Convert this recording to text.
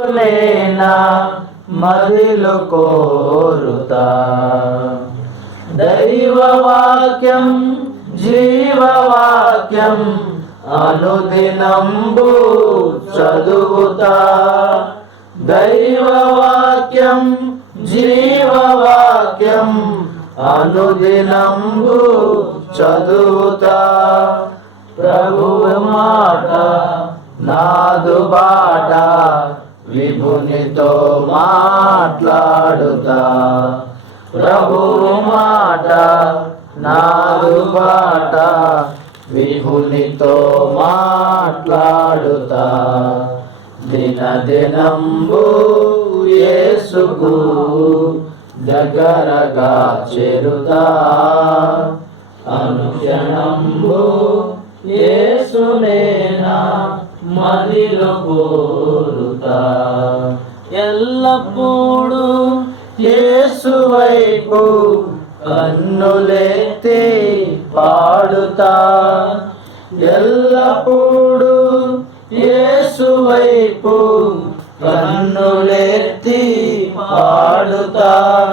లేనా మదిలో కోరుతా. దైవవాక్యం జీవవాక్యం అనుదినంబు చదువుతా. దైవవాక్యం జీవవాక్యం అనుదినంబు చదువుతా. ప్రభువు మాట నాదు బాట విభునితో మాట్లాడుతా. ప్రభువు మాట నాదు బాట విభునితో మాట్లాడుతా. దినదినంబు యేసుకు దగ్గరగా చేరుతా. అనుక్షణంబు యేసునేనా మదిలో కోరుతా. ఎల్లప్పుడూ యేసు వైపు కన్నులెత్తి పాడుతా. ఎల్లప్పుడూ యేసు వైపు కన్నులెత్తి పాడుతా.